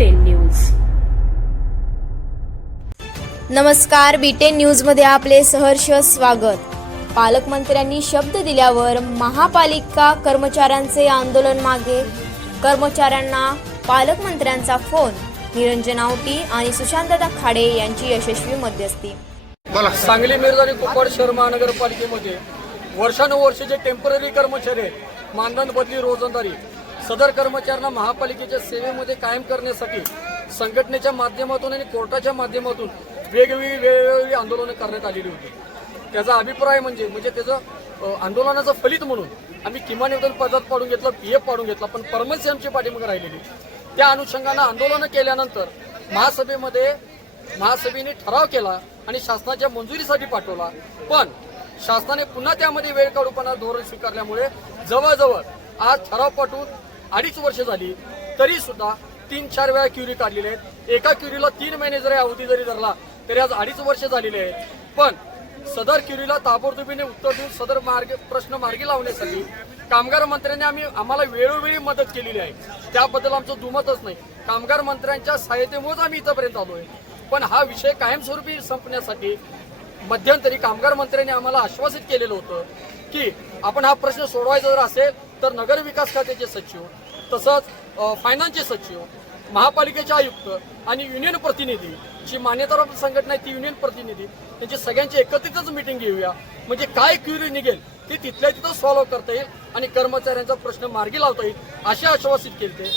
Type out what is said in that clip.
नमस्कार न्यूज नमस्कार बीटेन न्यूजमध्ये आपले सहर्ष स्वागत. पालकमंत्र्यांनी शब्द दिल्यावर महापालिका कर्मचाऱ्यांचे आंदोलन मागे. कर्मचाऱ्यांना पालकमंत्र्यांचा फोन. निरंजन आवटी आणि सुशांतदा खाडे यांची यशस्वी मध्यस्थी. सांगली मिरज आणि कुपवाड शहर महानगरपालिकेमध्ये वर्षानुवर्षे जे टेंपररी कर्मचारी मानधन बदली रोजंदारी. सदर कर्मचाऱ्यांना महापालिकेच्या सेवेमध्ये कायम करण्यासाठी संघटनेच्या माध्यमातून आणि कोर्टाच्या माध्यमातून वेगवेगळी वेगवेगळी आंदोलनं करण्यात आलेली होती. त्याचा अभिप्राय म्हणजे म्हणजे त्याचं आंदोलनाचं फलित म्हणून आम्ही किमान योगदान पदात पाडून घेतलं पी एफ पाडून घेतला पण परमनंट आमची पाठिंबा राहिलेली. त्या अनुषंगानं आंदोलनं केल्यानंतर महासभेमध्ये महासभेने ठराव केला आणि शासनाच्या मंजुरीसाठी पाठवला. पण शासनाने पुन्हा त्यामध्ये वेळ काढूपणा धोरण स्वीकारल्यामुळे जवळजवळ आज ठराव पाठवून अडीच वर्ष झाली तरी सुद्धा तीन चार वेळा क्युरी काढलेले आहेत. एका क्युरीला तीन महिने जरी अवधी जरी धरला तरी आज अडीच वर्ष झालेले आहेत. पण सदर क्युरीला ताबडतोबीने उत्तर देऊन सदर मार्ग प्रश्न मार्गी लावण्यासाठी कामगार मंत्र्यांनी आम्ही आम्हाला वेळोवेळी मदत केलेली आहे. त्याबद्दल आमचं दुमतच नाही. कामगार मंत्र्यांच्या सहाय्यतेमुळेच आम्ही इथंपर्यंत आलो आहे पण हा विषय कायमस्वरूपी संपण्यासाठी मध्यंतरी कामगार मंत्र्यांनी आम्हाला आश्वासित केलेलं होतं की आपण हा प्रश्न सोडवायचा जर असेल तर नगर विकास खात्याचे सचिव तसंच फायनान्सचे सचिव महापालिकेचे आयुक्त आणि युनियन प्रतिनिधी जी मान्यताप्राप्त संघटना आहे ती युनियन प्रतिनिधी त्यांची सगळ्यांची एकत्रितच मिटिंग घेऊया. म्हणजे काय क्युरी निघेल ते तिथल्या तिथं सॉल्व्ह करता येईल आणि कर्मचाऱ्यांचा प्रश्न मार्गी लावता येईल असे आश्वासित केले